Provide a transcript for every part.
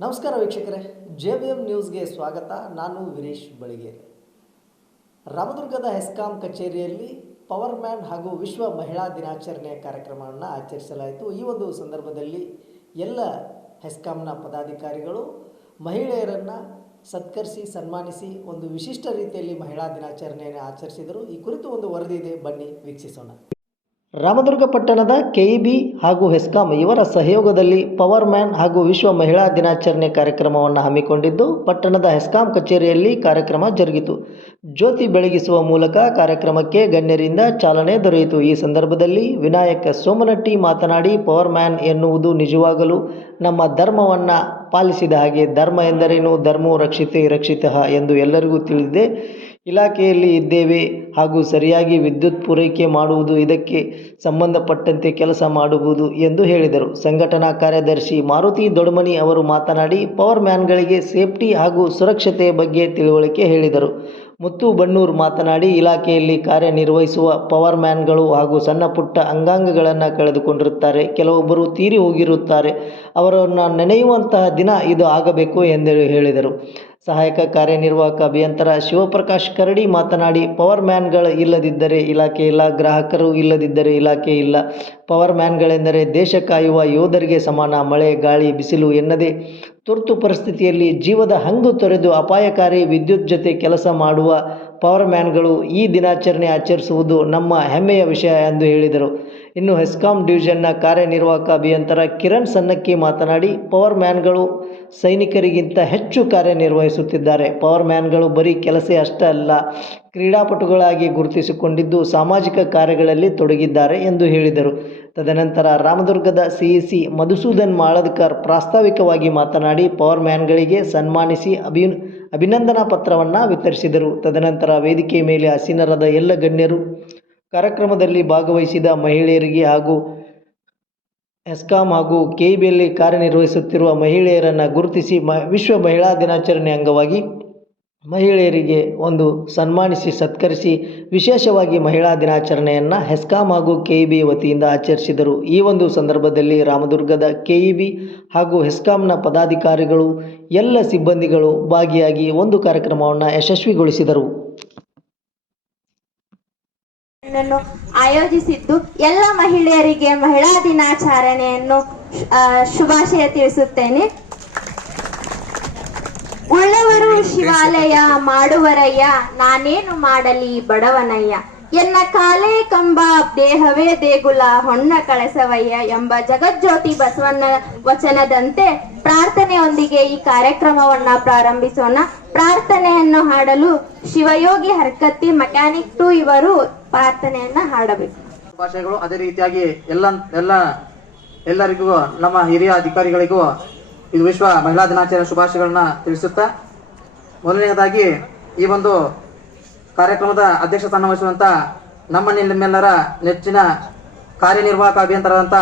ನಮಸ್ಕಾರ ವೀಕ್ಷಕರೇ, J B M ನ್ಯೂಸ್ಗೆ ಸ್ವಾಗತ. ನಾನು ವೀರೇಶ್ ಬಳಿಗೇರಿ ರಾಮದುರ್ಗದ ಹೆಸ್ಕಾಂ ಕಚೇರಿಯಲ್ಲಿ ಪವರ್ ಮ್ಯಾನ್ ಹಾಗೂ ವಿಶ್ವ ಮಹಿಳಾ ದಿನಾಚರಣೆಯ ಕಾರ್ಯಕ್ರಮವನ್ನು ಆಚರಿಸಲಾಯಿತು. ಈ ಒಂದು ಸಂದರ್ಭದಲ್ಲಿ ಎಲ್ಲ ಹೆಸ್ಕಾಂನ ಪದಾಧಿಕಾರಿಗಳು ಮಹಿಳೆಯರನ್ನು ಸತ್ಕರಿಸಿ, ಸನ್ಮಾನಿಸಿ ಒಂದು ವಿಶಿಷ್ಟ ರೀತಿಯಲ್ಲಿ ಮಹಿಳಾ ದಿನಾಚರಣೆಯನ್ನು ಆಚರಿಸಿದರು. ಈ ಕುರಿತು ಒಂದು ವರದಿ ಇದೆ. ಬನ್ನಿ ವೀಕ್ಷಿಸೋಣ. ರಾಮದುರ್ಗ ಪಟ್ಟಣದ ಕೆಇಬಿ ಹಾಗೂ ಹೆಸ್ಕಾಂ ಇವರ ಸಹಯೋಗದಲ್ಲಿ ಪವರ್ ಮ್ಯಾನ್ ಹಾಗೂ ವಿಶ್ವ ಮಹಿಳಾ ದಿನಾಚರಣೆ ಕಾರ್ಯಕ್ರಮವನ್ನು ಹಮ್ಮಿಕೊಂಡಿದ್ದು, ಪಟ್ಟಣದ ಹೆಸ್ಕಾಂ ಕಚೇರಿಯಲ್ಲಿ ಕಾರ್ಯಕ್ರಮ ಜರುಗಿತು. ಜ್ಯೋತಿ ಬೆಳಗಿಸುವ ಮೂಲಕ ಕಾರ್ಯಕ್ರಮಕ್ಕೆ ಗಣ್ಯರಿಂದ ಚಾಲನೆ ದೊರೆಯಿತು. ಈ ಸಂದರ್ಭದಲ್ಲಿ ವಿನಾಯಕ ಸೋಮನಟ್ಟಿ ಮಾತನಾಡಿ, ಪವರ್ ಮ್ಯಾನ್ ಎನ್ನುವುದು ನಿಜವಾಗಲೂ ನಮ್ಮ ಧರ್ಮವನ್ನು ಪಾಲಿಸಿದ ಹಾಗೆ ಧರ್ಮ ಎಂದರೇನು? ಧರ್ಮೋ ರಕ್ಷಿತೆ ರಕ್ಷಿತ ಎಂದು ಎಲ್ಲರಿಗೂ ತಿಳಿದಿದೆ. ಇಲಾಖೆಯಲ್ಲಿ ಇದ್ದೇವೆ ಹಾಗೂ ಸರಿಯಾಗಿ ವಿದ್ಯುತ್ ಪೂರೈಕೆ ಮಾಡುವುದು ಇದಕ್ಕೆ ಸಂಬಂಧಪಟ್ಟಂತೆ ಕೆಲಸ ಮಾಡುವುದು ಎಂದು ಹೇಳಿದರು. ಸಂಘಟನಾ ಕಾರ್ಯದರ್ಶಿ ಮಾರುತಿ ದೊಡ್ಮನಿ ಅವರು ಮಾತನಾಡಿ, ಪವರ್ ಮ್ಯಾನ್ಗಳಿಗೆ ಸೇಫ್ಟಿ ಹಾಗೂ ಸುರಕ್ಷತೆಯ ಬಗ್ಗೆ ತಿಳುವಳಿಕೆ ಹೇಳಿದರು. ಮುತ್ತು ಬಣ್ಣೂರು ಮಾತನಾಡಿ, ಇಲಾಖೆಯಲ್ಲಿ ಕಾರ್ಯನಿರ್ವಹಿಸುವ ಪವರ್ ಮ್ಯಾನ್ಗಳು ಹಾಗೂ ಸಣ್ಣ ಪುಟ್ಟ ಅಂಗಾಂಗಗಳನ್ನು ಕಳೆದುಕೊಂಡಿರುತ್ತಾರೆ. ಕೆಲವೊಬ್ಬರು ತೀರಿ ಹೋಗಿರುತ್ತಾರೆ. ಅವರನ್ನು ನೆನೆಯುವಂತಹ ದಿನ ಇದು ಆಗಬೇಕು ಎಂದು ಹೇಳಿದರು. ಸಹಾಯಕ ಕಾರ್ಯನಿರ್ವಾಹಕ ಅಭಿಯಂತರ ಶಿವಪ್ರಕಾಶ್ ಕರಡಿ ಮಾತನಾಡಿ, ಪವರ್ ಮ್ಯಾನ್ಗಳು ಇಲ್ಲದಿದ್ದರೆ ಇಲಾಖೆ ಇಲ್ಲ, ಗ್ರಾಹಕರು ಇಲ್ಲದಿದ್ದರೆ ಇಲಾಖೆ ಇಲ್ಲ. ಪವರ್ ಮ್ಯಾನ್ಗಳೆಂದರೆ ದೇಶ ಕಾಯುವ ಯೋಧರಿಗೆ ಸಮಾನ, ಮಳೆ, ಗಾಳಿ, ಬಿಸಿಲು ಎನ್ನದೇ ತುರ್ತು ಪರಿಸ್ಥಿತಿಯಲ್ಲಿ ಜೀವದ ಹಂಗು ತೊರೆದು ಅಪಾಯಕಾರಿ ವಿದ್ಯುತ್ ಜೊತೆ ಕೆಲಸ ಮಾಡುವ ಪವರ್ ಮ್ಯಾನ್ಗಳು ಈ ದಿನಾಚರಣೆ ಆಚರಿಸುವುದು ನಮ್ಮ ಹೆಮ್ಮೆಯ ವಿಷಯ ಎಂದು ಹೇಳಿದರು. ಇನ್ನು ಹೆಸ್ಕಾಂ ಡಿವಿಷನ್ನ ಕಾರ್ಯನಿರ್ವಾಹಕ ಅಭಿಯಂತರ ಕಿರಣ್ ಸನ್ನಕ್ಕಿ ಮಾತನಾಡಿ, ಪವರ್ ಮ್ಯಾನ್ಗಳು ಸೈನಿಕರಿಗಿಂತ ಹೆಚ್ಚು ಕಾರ್ಯನಿರ್ವಹಿಸುತ್ತಿದ್ದಾರೆ. ಪವರ್ ಮ್ಯಾನ್ಗಳು ಬರೀ ಕೆಲಸ ಅಷ್ಟೇ ಅಲ್ಲ, ಕ್ರೀಡಾಪಟುಗಳಾಗಿ ಗುರುತಿಸಿಕೊಂಡಿದ್ದು ಸಾಮಾಜಿಕ ಕಾರ್ಯಗಳಲ್ಲಿ ತೊಡಗಿದ್ದಾರೆ ಎಂದು ಹೇಳಿದರು. ತದನಂತರ ರಾಮದುರ್ಗದ ಸಿಇಸಿ ಮಧುಸೂದನ್ ಮಾಳದ್ಕರ್ ಪ್ರಾಸ್ತಾವಿಕವಾಗಿ ಮಾತನಾಡಿ, ಪವರ್ ಮ್ಯಾನ್ಗಳಿಗೆ ಸನ್ಮಾನಿಸಿ ಅಭಿ ಅಭಿನಂದನಾ ಪತ್ರವನ್ನು ವಿತರಿಸಿದರು. ತದನಂತರ ವೇದಿಕೆ ಮೇಲೆ ಆಸೀನರಾದ ಎಲ್ಲ ಗಣ್ಯರು ಕಾರ್ಯಕ್ರಮದಲ್ಲಿ ಭಾಗವಹಿಸಿದ ಮಹಿಳೆಯರಿಗೆ ಹಾಗೂ ಎಸ್ಕಾಂ ಹಾಗೂ ಕೆಇಬಿಯಲ್ಲಿ ಕಾರ್ಯನಿರ್ವಹಿಸುತ್ತಿರುವ ಮಹಿಳೆಯರನ್ನು ಗುರುತಿಸಿ ಮ, ವಿಶ್ವ ಮಹಿಳಾ ದಿನಾಚರಣೆ ಅಂಗವಾಗಿ ಮಹಿಳೆಯರಿಗೆ ಒಂದು ಸನ್ಮಾನಿಸಿ ಸತ್ಕರಿಸಿ ವಿಶೇಷವಾಗಿ ಮಹಿಳಾ ದಿನಾಚರಣೆಯನ್ನು ಹೆಸ್ಕಾಂ ಹಾಗೂ ಕೆಇಬಿ ವತಿಯಿಂದ ಆಚರಿಸಿದರು. ಈ ಒಂದು ಸಂದರ್ಭದಲ್ಲಿ ರಾಮದುರ್ಗದ ಕೆಇಬಿ ಹಾಗೂ ಹೆಸ್ಕಾಂನ ಪದಾಧಿಕಾರಿಗಳು, ಎಲ್ಲ ಸಿಬ್ಬಂದಿಗಳು ಭಾಗಿಯಾಗಿ ಒಂದು ಕಾರ್ಯಕ್ರಮವನ್ನು ಯಶಸ್ವಿಗೊಳಿಸಿದರು. ಆಯೋಜಿಸಿದ್ದು ಎಲ್ಲ ಮಹಿಳೆಯರಿಗೆ ಮಹಿಳಾ ದಿನಾಚರಣೆಯನ್ನು ಶುಭಾಶಯ ತಿಳಿಸುತ್ತೇನೆ. ಉಳ್ಳವರು ಶಿವಾಲಯ ಮಾಡುವರಯ್ಯ, ನಾನೇನು ಮಾಡಲಿ ಬಡವನಯ್ಯ. ಎನ್ನ ಕಾಲೇ ಕಂಬ, ದೇಹವೇ ದೇಗುಲ, ಹೊನ್ನ ಕಳಸವಯ್ಯ ಎಂಬ ಜಗಜ್ಯೋತಿ ಬಸವಣ್ಣ ವಚನದಂತೆ ಪ್ರಾರ್ಥನೆಯೊಂದಿಗೆ ಈ ಕಾರ್ಯಕ್ರಮವನ್ನ ಪ್ರಾರಂಭಿಸೋಣ. ಪ್ರಾರ್ಥನೆಯನ್ನು ಹಾಡಲು ಶಿವಯೋಗಿ ಹರ್ಕತ್ತಿ ಮೆಕ್ಯಾನಿಕ್ ಟು ಇವರು ಪ್ರಾರ್ಥನೆಯನ್ನ ಹಾಡಬೇಕು. ಭಾಷೆಗಳು ಅದೇ ರೀತಿಯಾಗಿ ಎಲ್ಲ ಎಲ್ಲ, ಎಲ್ಲರಿಗೂ, ನಮ್ಮ ಹಿರಿಯ ಅಧಿಕಾರಿಗಳಿಗೂ ಇದು ವಿಶ್ವ ಮಹಿಳಾ ದಿನಾಚರಣೆ ಶುಭಾಶಯಗಳನ್ನ ತಿಳಿಸುತ್ತಾ, ಮೊದಲನೆಯದಾಗಿ ಈ ಒಂದು ಕಾರ್ಯಕ್ರಮದ ಅಧ್ಯಕ್ಷ ಸ್ಥಾನ ವಹಿಸುವಂತ ನಮ್ಮ ನಿಮ್ಮೆಲ್ಲರ ನೆಚ್ಚಿನ ಕಾರ್ಯನಿರ್ವಾಹಕ ಅಭಿಯಂತರಾದಂಥ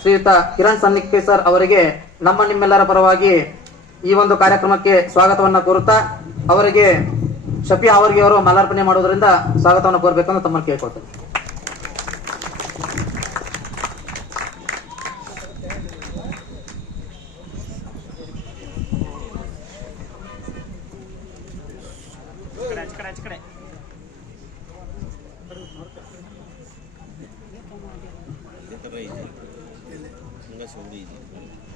ಶ್ರೀಯುತ ಕಿರಣ್ ಸನ್ನಿಕೆ ಸರ್ ಅವರಿಗೆ ನಮ್ಮ ನಿಮ್ಮೆಲ್ಲರ ಪರವಾಗಿ ಈ ಒಂದು ಕಾರ್ಯಕ್ರಮಕ್ಕೆ ಸ್ವಾಗತವನ್ನ ಕೋರುತ್ತಾ, ಅವರಿಗೆ ಶಫಿ ಅವರಿಗೆ ಅವರು ಮಾಲಾರ್ಪಣೆ ಮಾಡೋದ್ರಿಂದ ಸ್ವಾಗತವನ್ನು ಕೋರ್ಬೇಕಂತ ತಮ್ಮನ್ನು ಕೇಳ್ಕೊಳ್ತೇನೆ. ಇದೆ.